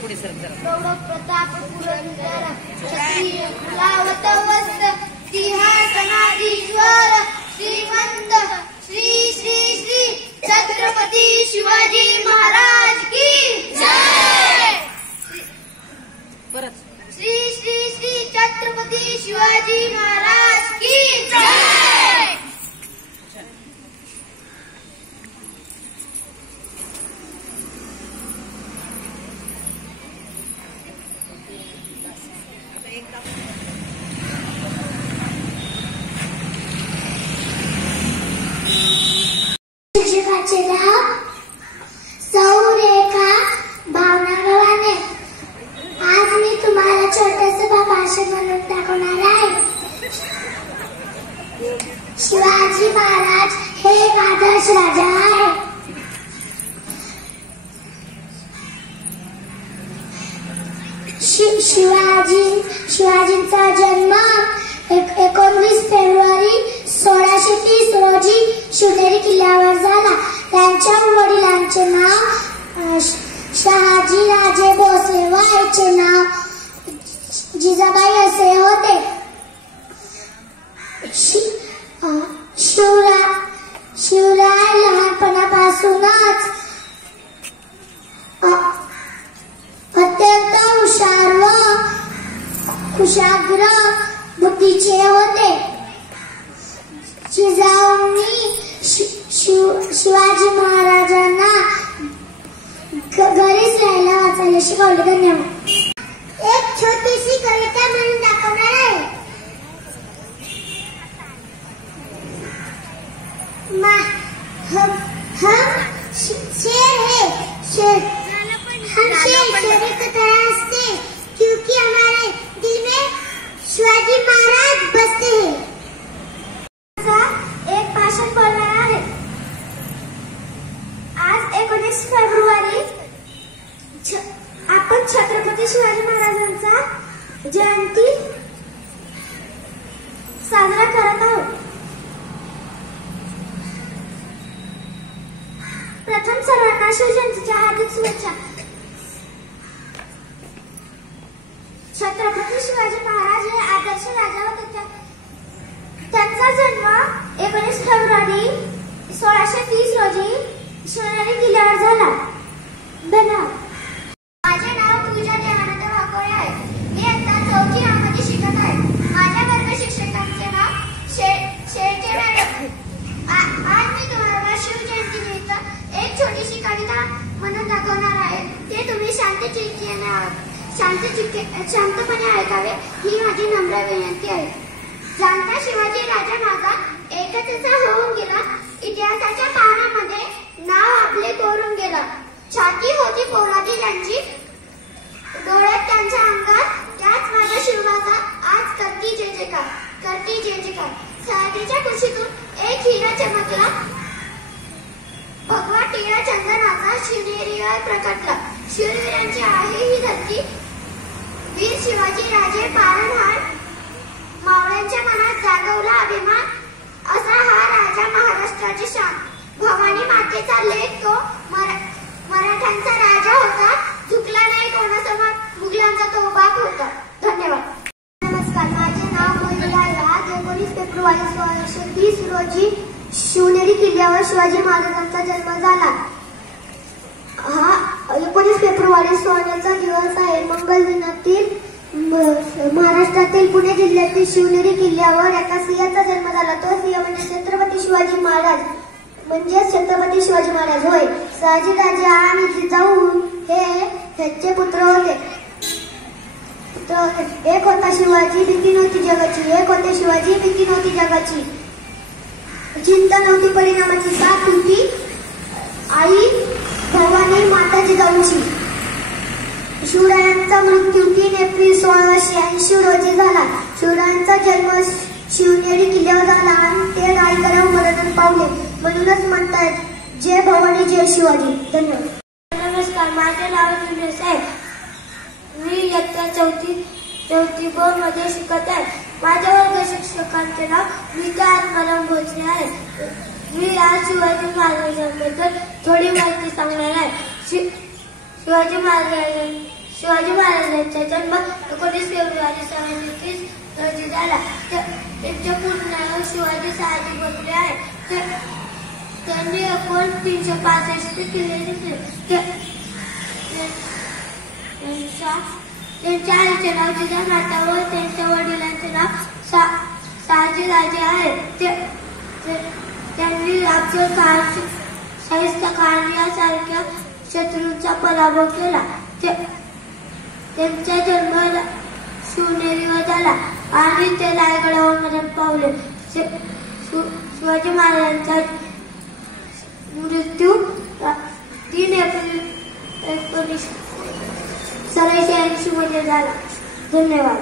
प्रताप पुरंदर क्षत्रिय कुलावत वस्त सिंहासनाधीश्वर श्रीमंत श्री श्री श्री छत्रपती शिवाजी महाराज की जय। श्री श्री श्री छत्रपती शिवाजी महाराज की जय। शिक्षकाचे नाव सौरेखा भावना गव्हाणे। आज मी तुम्हाला छोटंसं भाषण म्हणून दाखवणार आहे। शिवाजी महाराज हे एक आदर्श राजा आहे। शिवाजींचा जन्म 19 फेब्रुवारी 1630 रोजी शिवनेरी किल्ल्यावर झाला। त्यांच्या वडिलांचे नाव शहाजी राजे भोसले व आईचे नाव जिजाबाई असे होते। शिवराय लहानपणापासूनच अत्यंत हुशार व कुशाग्र बुद्धीचे होते। जिजाऊंनी शिवाजी महाराजांना घरीच राहायला वाचायला शिकवले। धन्यवाद। एक छोटीशी कविता म्हणून दाखवणार आहे। हम शेर है शेर, हम शेर की तरह हंसते क्योंकि हमारे दिल में शिवाजी महाराज बसते हैं। एक भाषण बोलणार आहे। आज 19 फेब्रुवारी आपण छत्रपती शिवाजी महाराजांचा जयंती साजरा करत आहोत। प्रथम सर्वांना शिवजयंतीच्या हार्दिक शुभेच्छा। छत्रपती शिवाजी महाराज हे आदर्श राजा होते। त्यांचा जन्म 19 फेब्रुवारी 1630 रोजी शिवनेरी किल्ल्यावर झाला। धन्यवाद। माझे नाव पूजा देवानंद वाकोळे आहे। मी आता 4थी A मध्ये शिकत आहे। माझ्या वर्ग शिक्षकांचे नाव शेळके मॅडम। आज मी तुम्हाला शिवजयंतीनिमित्त एक छोटीशी कविता म्हणून दाखवणार आहे। ते तुम्ही शांतपणे ऐकावे ही माझी नम्र विनंती आहे। जाणता शिवाजी राजा माझा एकच होऊन गेला। इतिहासाच्या पानामध्ये नाव आपले कोरून गेलं। छाती होती पोलादी त्यांची, डोळ्यात त्यांच्या अंगात त्याच माझ्या शिवराचा आज करती जय जयकार, करती जय जयकार। सहलीच्या कुशीतून एक हिरा चमकला, भगवा टिळा चंदनाचा शिवनेरीवर प्रकटला। शिववीरांची आहे ही धरती, वीर शिवाजी राजे पारणहार, मावळ्यांच्या मनात जागवला अभिमान। असा हा राजा महाराष्ट्राची शान, भवानी मातेचा लेक तो मराठ्यांचा राजा होता। चुकला नाही कोणासमोर, मुघलांचा तो बाप होता। धन्यवाद। नमस्कार, माझे नाव मोहिनी आहे। आज 19 फेब्रुवारी 1630 रोजी शिवनेरी किल्ल्यावर शिवाजी महाराजांचा जन्म झाला। हा 19 फेब्रुवारी सोन्याचा दिवस आहे। मंगल दिनातील महाराष्ट्रातील पुणे जिल्ह्यातील शिवनेरी किल्ल्यावर एका सिंहाचा जन्म झाला। तो सिंह म्हणजे छत्रपती शिवाजी महाराज, म्हणजे छत्रपती शिवाजी महाराज होय। शहाजीराजे आणि जिजाऊ हे ह्याचे पुत्र होते। एक होता शिवाजी, भीती नव्हती जगाची। एक होते शिवाजी, भीती नव्हती जगाची। चिंता नव्हती परिणामाची, साथ होती आई भवानी माता जिजाऊची। शिवरायांचा मृत्यू 3 एप्रिल 1680 रोजी झाला। शिवरायांचा जन्म शिवनेरी किल्ल्यावर झाला आणि ते रायगडावर मरण पावले, म्हणूनच म्हणतात जय भवानी जय शिवाजी। धन्यवाद। नमस्कार, माझे नाव दिनेश आहे। मी इयत्ता 4थी ब मध्ये शिकत आहे। माझ्या वर्ग शिक्षकांचे नाव नीता आत्माराम भोसले आहे। मी आज शिवाजी महाराजांबद्दल थोडी माहिती सांगणार आहे। शिवाजी शिवाजी महाराजांचा जन्म 19 फेब्रुवारी 1730 रोजी झाला. त्यांचे पूर्ण नाव शिवाजी सयाजी भोसले आहे. त्यांनी एकूण 365 किल्ले जिंकले. त्यांच्या आईचे नाव जिजामाता व त्यांच्या वडिलांचे नाव शहाजीराजे आहे. त्यांनी अफजल खान, शाहिस्ता खान यासारख्या शत्रूंचा पराभव केला. त्यांचा जन्म शिवनेरीवर झाला आणि ते रायगडावर मरण पावले. शिवाजी महाराजांचा मृत्यू 3 एप्रिल 1984 मध्ये झाला. धन्यवाद.